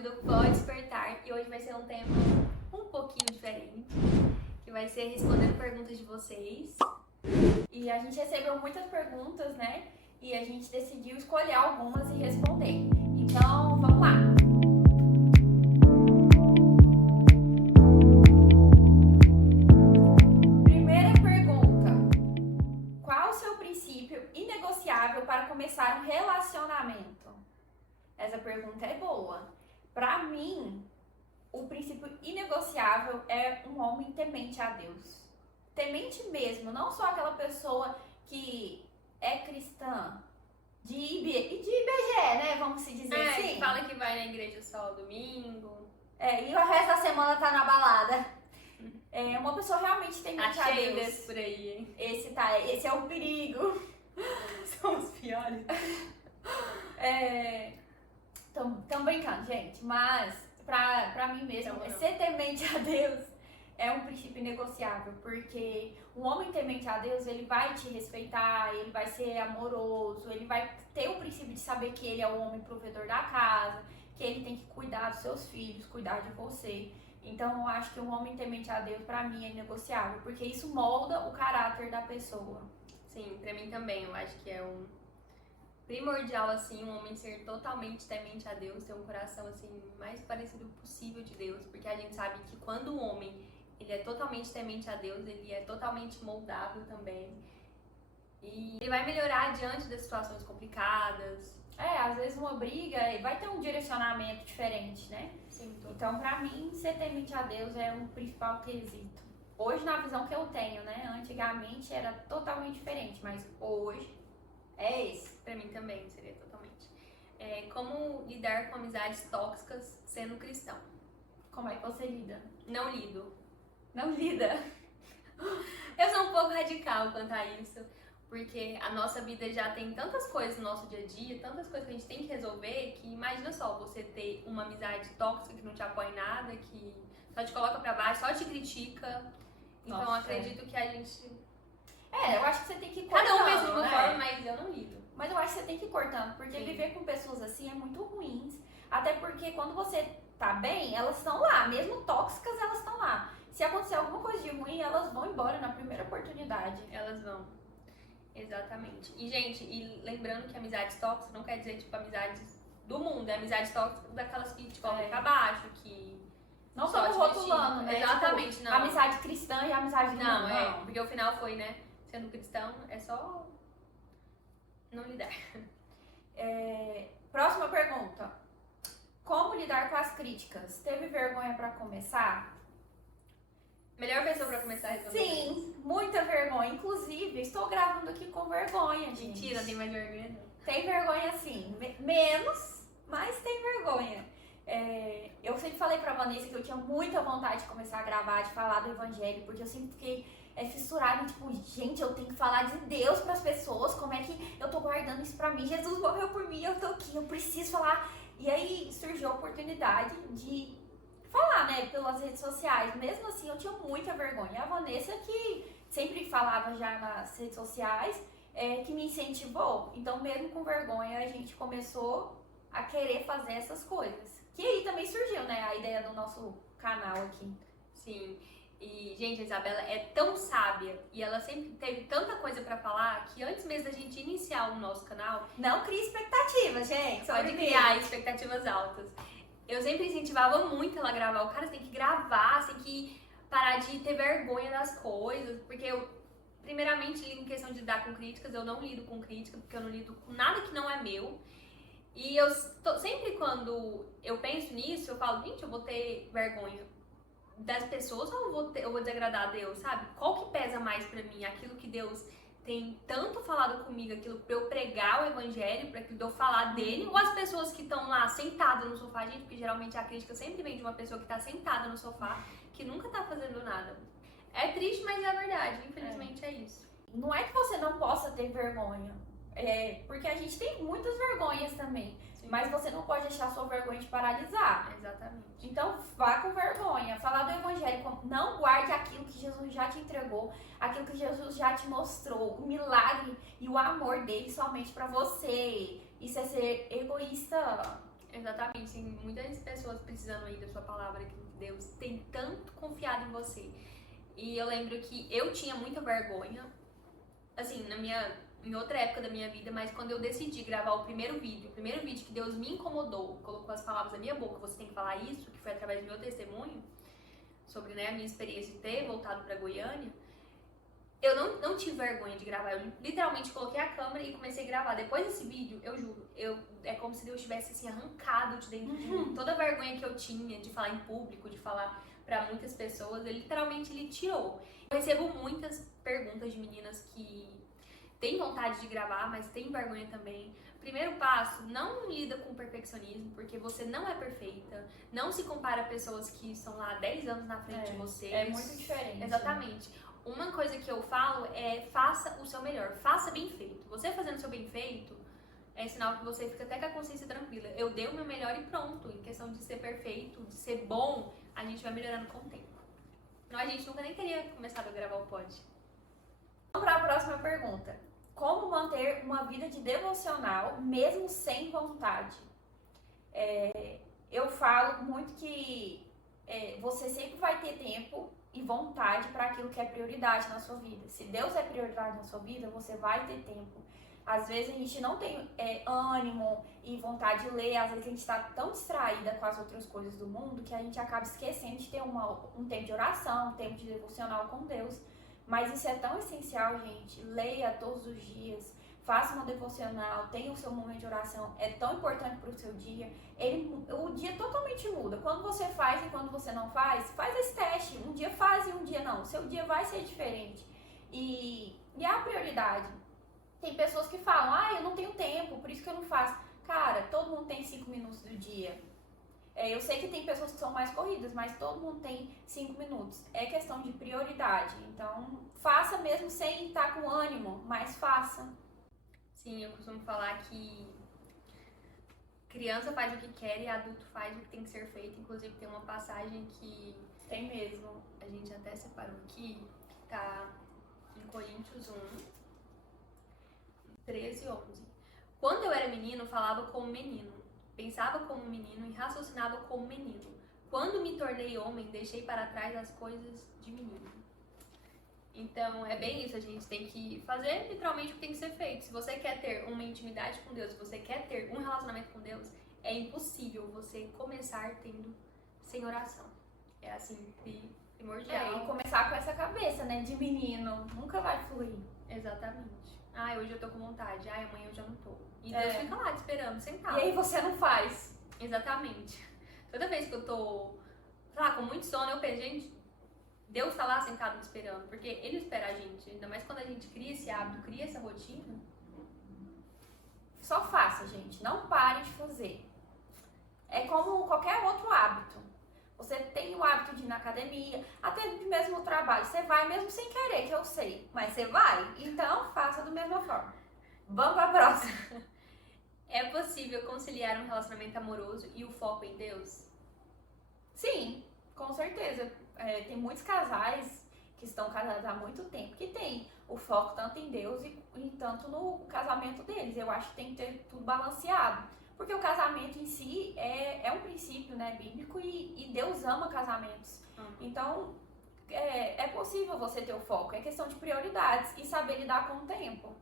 episódio do Pode Despertar e hoje vai ser um tema um pouquinho diferente, que vai ser respondendo perguntas de vocês. E a gente recebeu muitas perguntas, né? E a gente decidiu escolher algumas e responder. Então, vamos lá! Primeira pergunta: qual o seu princípio inegociável para começar um relacionamento? Essa pergunta é boa. Pra mim, o princípio inegociável é um homem temente a Deus. Temente mesmo, não só aquela pessoa que é cristã de IBGE, né? Vamos se dizer assim. Que fala que vai na igreja só domingo. E o resto da semana tá na balada. É uma pessoa realmente temente Tá a cheio Deus. desse por aí, hein? Esse é o perigo. São os piores. Tão brincando, gente, mas pra mim mesmo, Então, não. ser temente a Deus é um princípio inegociável, porque um homem temente a Deus, ele vai te respeitar, ele vai ser amoroso, ele vai ter o princípio de saber que ele é o homem provedor da casa, que ele tem que cuidar dos seus filhos, cuidar de você. Então eu acho que um homem temente a Deus, pra mim, é inegociável, porque isso molda o caráter da pessoa. Sim, pra mim também, eu acho que é um primordial, assim, um homem ser totalmente temente a Deus, ter um coração, assim, mais parecido possível de Deus, porque a gente sabe que quando o homem, ele é totalmente temente a Deus, ele é totalmente moldável também, e ele vai melhorar diante das situações complicadas. Às vezes uma briga vai ter um direcionamento diferente, né? Sim, Então, pra mim, ser temente a Deus é um principal quesito. Hoje, na visão que eu tenho, né? Antigamente era totalmente diferente, mas hoje é esse. pra mim também seria totalmente. Como lidar com amizades tóxicas sendo cristão? Como é que você lida? Não lido. Não lida. Eu sou um pouco radical quanto a isso, porque a nossa vida já tem tantas coisas no nosso dia a dia, tantas coisas que a gente tem que resolver, que imagina só você ter uma amizade tóxica que não te apoia em nada, que só te coloca pra baixo, só te critica. Então Nossa, acredito que a gente... Eu acho que você tem que ir cortando, Cada um pensa de uma né? forma, mas eu não lido. Mas eu acho que você tem que ir cortando, porque Sim. viver com pessoas assim é muito ruim. Até porque quando você tá bem, elas estão lá. Mesmo tóxicas, elas estão lá. Se acontecer alguma coisa de ruim, elas vão embora na primeira oportunidade. Elas vão. Exatamente. E, gente, lembrando que amizades tóxicas não quer dizer, tipo, amizades do mundo. É amizades tóxicas daquelas que te colocam pra baixo, que... Não só estamos te rotulando, né? Exatamente, Tipo, não. amizade cristã e amizade do Não, mundo. porque o final foi, né? Sendo cristão, é só não lidar. Próxima pergunta. Como lidar com as críticas? Teve vergonha pra começar? Melhor pessoa pra começar a responder. Sim, muita vergonha. Inclusive, estou gravando aqui com vergonha, gente. Mentira, tem mais vergonha não. Tem vergonha sim. Menos, mas tem vergonha. Eu sempre falei pra Vanessa que eu tinha muita vontade de começar a gravar, de falar do evangelho, porque eu sempre fiquei fissurada, tipo, gente, eu tenho que falar de Deus pras pessoas, como é que eu tô guardando isso pra mim? Jesus morreu por mim, eu tô aqui, eu preciso falar. E aí surgiu a oportunidade de falar, né, pelas redes sociais. Mesmo assim, eu tinha muita vergonha. A Vanessa, que sempre falava já nas redes sociais, que me incentivou. Então, mesmo com vergonha, a gente começou a querer fazer essas coisas. Que aí também surgiu, né, a ideia do nosso canal aqui. Sim. E, gente, a Isabela é tão sábia e ela sempre teve tanta coisa pra falar que antes mesmo da gente iniciar o nosso canal, Não crie expectativa, gente. pode criar expectativas altas. Eu sempre incentivava muito ela a gravar. O cara, você tem que gravar, você tem que parar de ter vergonha das coisas, porque eu, primeiramente, em questão de lidar com críticas, eu não lido com crítica, porque eu não lido com nada que não é meu. E eu sempre quando eu penso nisso, eu falo, gente, eu vou ter vergonha das pessoas ou eu vou desagradar a Deus, sabe? Qual que pesa mais pra mim? Aquilo que Deus tem tanto falado comigo, aquilo pra eu pregar o evangelho, pra aquilo de eu falar dele, ou as pessoas que estão lá sentadas no sofá, gente, porque geralmente a crítica sempre vem de uma pessoa que tá sentada no sofá, que nunca tá fazendo nada. É triste, mas é verdade, infelizmente é isso. Não é que você não possa ter vergonha, porque a gente tem muitas vergonhas também. Sim. Mas você não pode deixar a sua vergonha te paralisar. Exatamente. Então vá com vergonha. Falar do evangelho, não guarde aquilo que Jesus já te entregou, aquilo que Jesus já te mostrou, o milagre e o amor dele somente pra você. Isso é ser egoísta Exatamente, tem muitas pessoas precisando aí da sua palavra, que Deus tem tanto confiado em você. E eu lembro que eu tinha muita vergonha, assim, em outra época da minha vida, mas quando eu decidi gravar o primeiro vídeo que Deus me incomodou, colocou as palavras na minha boca, você tem que falar isso, que foi através do meu testemunho, sobre, né, a minha experiência de ter voltado pra Goiânia, eu não tive vergonha de gravar, eu literalmente coloquei a câmera e comecei a gravar. Depois desse vídeo, eu juro, é como se Deus tivesse assim arrancado de dentro de mim toda a vergonha que eu tinha de falar em público, de falar pra muitas pessoas, ele tirou. Eu recebo muitas perguntas de meninas que têm vontade de gravar, mas têm vergonha também. Primeiro passo, não lida com perfeccionismo, porque você não é perfeita, não se compara a pessoas que estão lá 10 anos na frente de você. É muito diferente. Exatamente. Uma coisa que eu falo é faça o seu melhor, faça bem feito. Você fazendo o seu bem feito é sinal que você fica até com a consciência tranquila. Eu dei o meu melhor e pronto. Em questão de ser perfeito, de ser bom, a gente vai melhorando com o tempo. Então a gente nunca nem teria começado a gravar o pod. Vamos para a próxima pergunta. Como manter uma vida de devocional mesmo sem vontade? Eu falo muito que você sempre vai ter tempo e vontade para aquilo que é prioridade na sua vida. Se Deus é prioridade na sua vida, você vai ter tempo. Às vezes a gente não tem ânimo e vontade de ler, às vezes a gente está tão distraída com as outras coisas do mundo que a gente acaba esquecendo de ter um tempo de oração, um tempo de devocional com Deus. Mas isso é tão essencial, gente. Leia todos os dias, faça uma devocional, tenha o seu momento de oração. É tão importante para o seu dia. O dia totalmente muda. Quando você faz e quando você não faz esse teste. Um dia faz e um dia não. Seu dia vai ser diferente. E a prioridade. Tem pessoas que falam, eu não tenho tempo, por isso que eu não faço. Cara, todo mundo tem 5 minutos do dia. Eu sei que tem pessoas que são mais corridas, mas todo mundo tem 5 minutos. É questão de prioridade. Então, faça mesmo sem estar com ânimo, mas faça. Sim, eu costumo falar que criança faz o que quer e adulto faz o que tem que ser feito. Inclusive, tem uma passagem que tem mesmo. A gente até separou aqui, que tá em Coríntios 1, 13 e 11. Quando eu era menino, falava como menino, pensava como menino e raciocinava como menino. Quando me tornei homem, deixei para trás as coisas de menino. Então, é bem isso, a gente tem que fazer literalmente o que tem que ser feito. Se você quer ter uma intimidade com Deus, se você quer ter um relacionamento com Deus, é impossível você começar tendo sem oração. É assim, primordial. E começar com essa cabeça, né, de menino, nunca vai fluir. Exatamente. Hoje eu tô com vontade, amanhã eu já não tô. E Deus fica lá te esperando, sentado. E aí você não faz. Exatamente. Toda vez que eu tô, sei lá, com muito sono, eu penso, gente, Deus tá lá sentado me esperando, porque Ele espera a gente, ainda mais quando a gente cria esse hábito, cria essa rotina. Só faça, gente, não pare de fazer. É como qualquer outro hábito. Você tem o hábito de ir na academia, até mesmo no trabalho, você vai mesmo sem querer, que eu sei, mas você vai, então faça da mesma forma. Vamos pra próxima. É possível conciliar um relacionamento amoroso e o foco em Deus? Sim, com certeza. Tem muitos casais que estão casados há muito tempo que tem o foco tanto em Deus e tanto no casamento deles. Eu acho que tem que ter tudo balanceado. Porque o casamento em si é um princípio, né, bíblico e Deus ama casamentos. Então, é possível você ter o foco. É questão de prioridades e saber lidar com o tempo.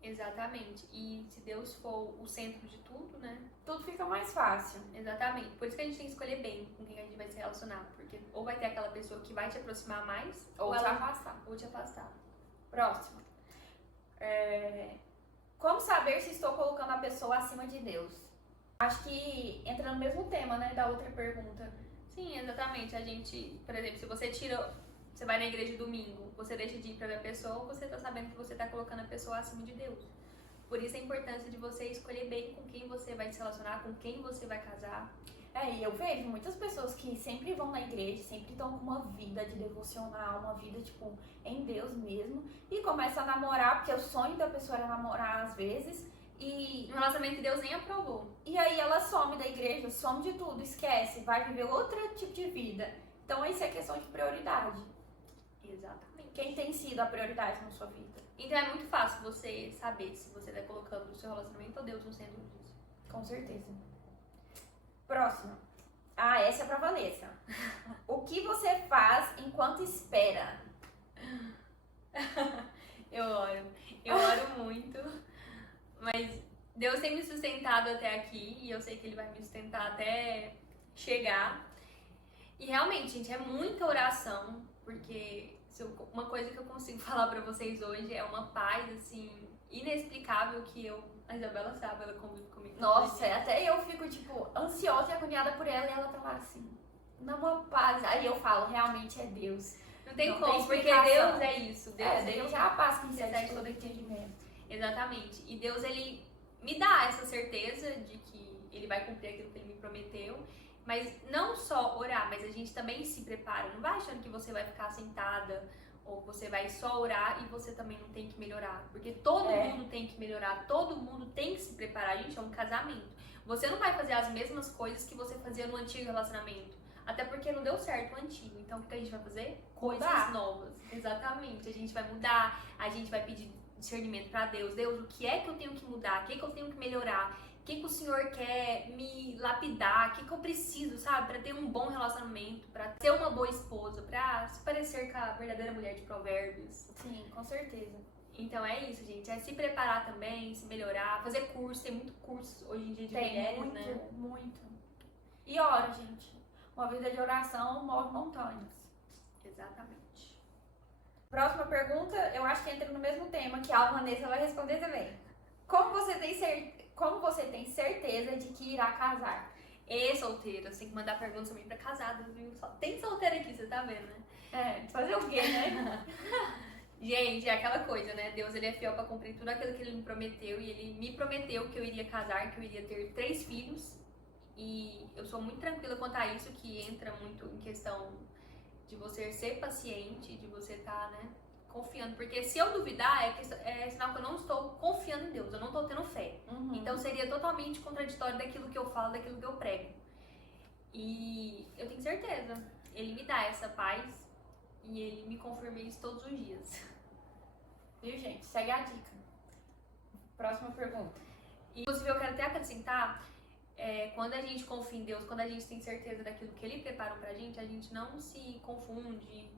Exatamente. E se Deus for o centro de tudo, né? Tudo fica mais fácil. Exatamente. Por isso que a gente tem que escolher bem com quem a gente vai se relacionar. Porque ou vai ter aquela pessoa que vai te aproximar mais, ou te afastar. Ou te afastar. Próximo. Como saber se estou colocando a pessoa acima de Deus? Acho que entra no mesmo tema, né, da outra pergunta. Sim, exatamente. A gente, por exemplo, se você vai na igreja domingo, você deixa de ir pra ver a pessoa, você tá sabendo que você tá colocando a pessoa acima de Deus. Por isso a importância de você escolher bem com quem você vai se relacionar, com quem você vai casar. E eu vejo muitas pessoas que sempre vão na igreja, sempre estão com uma vida de devocional, uma vida, tipo, em Deus mesmo, e começam a namorar, porque o sonho da pessoa era namorar às vezes, e um relacionamento que Deus nem aprovou. E aí ela some da igreja, some de tudo, esquece, vai viver outro tipo de vida. Então isso é questão de prioridade. Exatamente. Quem tem sido a prioridade na sua vida? Então é muito fácil você saber se você está colocando o seu relacionamento ou Deus no centro disso. Com certeza. Próximo. Ah, essa é pra Vanessa. O que você faz enquanto espera? Eu oro muito, mas Deus tem me sustentado até aqui e eu sei que Ele vai me sustentar até chegar. E realmente, gente, é muita oração, porque uma coisa que eu consigo falar pra vocês hoje é uma paz, assim, inexplicável que a Isabela sabe, ela convive comigo. Nossa, até eu fico, tipo, ansiosa e agoniada por ela e ela tá lá assim, numa paz. Aí eu falo, realmente é Deus. Não tem Não como, tem porque explicação. Deus é isso. Deus é a paz que excede excede todo todo entendimento. Exatamente. E Deus, Ele me dá essa certeza de que Ele vai cumprir aquilo que Ele me prometeu. Mas não só orar, mas a gente também se prepara. Não vai achando que você vai ficar sentada ou você vai só orar e você também não tem que melhorar. Porque todo mundo tem que melhorar, todo mundo tem que se preparar. Gente, é um casamento. Você não vai fazer as mesmas coisas que você fazia no antigo relacionamento. Até porque não deu certo o antigo. Então, o que a gente vai fazer? Coisas novas. Exatamente. A gente vai mudar, a gente vai pedir discernimento pra Deus. Deus, o que é que eu tenho que mudar? O que é que eu tenho que melhorar? O que o Senhor quer me lapidar? O que eu preciso, sabe? Pra ter um bom relacionamento, pra ser uma boa esposa, pra se parecer com a verdadeira mulher de Provérbios. Sim, com certeza. Então é isso, gente. É se preparar também, se melhorar, fazer curso. Tem muito curso hoje em dia de mulheres, muito, né? muito. E ora, gente. Uma vida de oração move montanhas. Exatamente. Próxima pergunta, eu acho que entra no mesmo tema, que a Vanessa vai responder também. Como você tem certeza de que irá casar? E solteiras, tem que mandar perguntas também pra casadas, viu? Só tem solteira aqui, você tá vendo, né? Fazer o quê, né? Gente, é aquela coisa, né? Deus, Ele é fiel pra cumprir tudo aquilo que Ele me prometeu. E Ele me prometeu que eu iria casar, que eu iria ter 3 filhos. E eu sou muito tranquila quanto a isso, que entra muito em questão de você ser paciente, de você estar, né, confiando. Porque se eu duvidar, é sinal que eu não estou confiando em Deus, eu não estou tendo fé. Então seria totalmente contraditório daquilo que eu falo, daquilo que eu prego. E eu tenho certeza, Ele me dá essa paz e Ele me confirma isso todos os dias. Viu, gente? Segue a dica. Próxima pergunta. Inclusive, eu quero até acrescentar, quando a gente confia em Deus, quando a gente tem certeza daquilo que Ele preparou pra gente, a gente não se confunde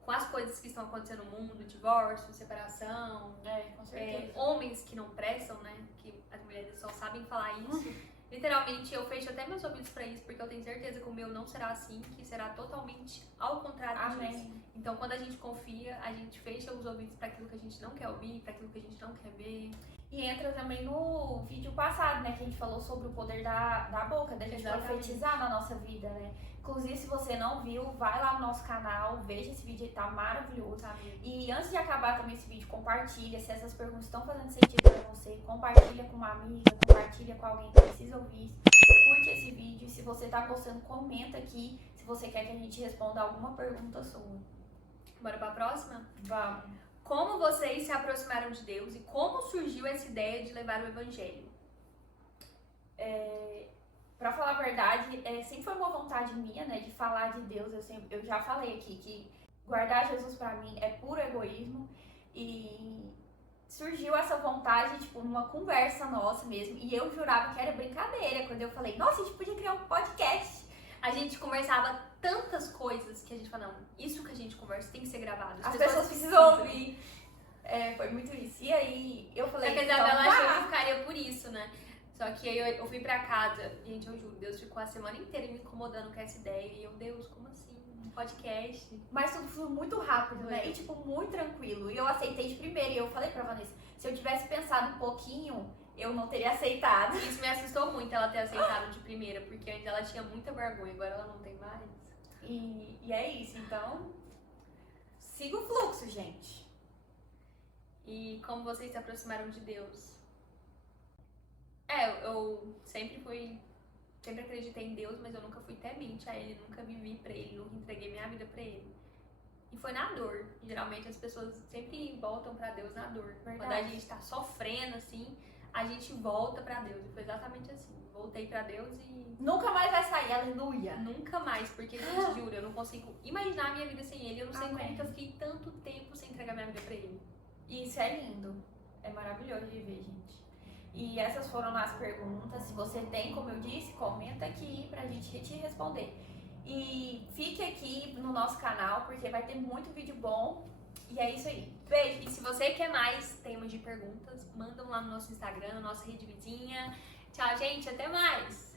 com as coisas que estão acontecendo no mundo, divórcio, separação, Com certeza. homens que não prestam, né, que as mulheres só sabem falar isso. Literalmente, eu fecho até meus ouvidos pra isso, porque eu tenho certeza que o meu não será assim, que será totalmente ao contrário disso. Então, quando a gente confia, a gente fecha os ouvidos pra aquilo que a gente não quer ouvir, pra aquilo que a gente não quer ver. E entra também no vídeo passado, né, que a gente falou sobre o poder da boca, da gente profetizar na nossa vida, né? Inclusive, se você não viu, vai lá no nosso canal, veja esse vídeo, ele tá maravilhoso. E antes de acabar também esse vídeo, compartilha, se essas perguntas estão fazendo sentido pra você, compartilha com uma amiga, compartilha com alguém que precisa ouvir, curte esse vídeo, e se você tá gostando, comenta aqui, se você quer que a gente responda alguma pergunta sua. Bora pra próxima? Vamos. Como vocês se aproximaram de Deus e como surgiu essa ideia de levar o Evangelho? Pra falar a verdade, sempre foi uma vontade minha, né, de falar de Deus. Eu já falei aqui que guardar Jesus pra mim é puro egoísmo. E surgiu essa vontade, tipo, numa conversa nossa mesmo. E eu jurava que era brincadeira, quando eu falei, nossa, a gente podia criar um podcast. A gente conversava tantas coisas que a gente falou, não, isso que a gente conversa tem que ser gravado. As pessoas precisam ouvir. Foi muito isso. E aí, eu falei... Só que a Isabela achou que ficaria por isso, né? Só que aí eu fui pra casa, gente, eu juro, Deus ficou a semana inteira me incomodando com essa ideia. E eu, Deus, como assim? Um podcast? Mas tudo foi muito rápido, né? E, tipo, muito tranquilo. E eu aceitei de primeira. E eu falei pra Vanessa, se eu tivesse pensado um pouquinho, eu não teria aceitado. Isso me assustou muito, ela ter aceitado de primeira, porque antes ela tinha muita vergonha, agora ela não tem mais. E é isso, então, siga o fluxo, gente. E como vocês se aproximaram de Deus? Eu sempre acreditei em Deus, mas eu nunca fui temente a Ele, nunca vivi pra Ele, nunca entreguei minha vida pra Ele. E foi na dor. Geralmente as pessoas sempre voltam pra Deus na dor. Verdade. Quando a gente tá sofrendo, assim, a gente volta pra Deus. E foi exatamente assim. Voltei pra Deus e... Nunca mais vai sair, aleluia. Nunca mais, porque, gente, juro, eu não consigo imaginar a minha vida sem Ele. Eu não sei Amém. como que eu fiquei tanto tempo sem entregar minha vida pra Ele. E isso é lindo. É maravilhoso de ver, gente. E essas foram as perguntas. Se você tem, como eu disse, comenta aqui pra gente te responder. E fique aqui no nosso canal, porque vai ter muito vídeo bom. E é isso aí. Beijo! E se você quer mais temas de perguntas, mandam lá no nosso Instagram, na nossa rede vizinha. Tchau, gente! Até mais!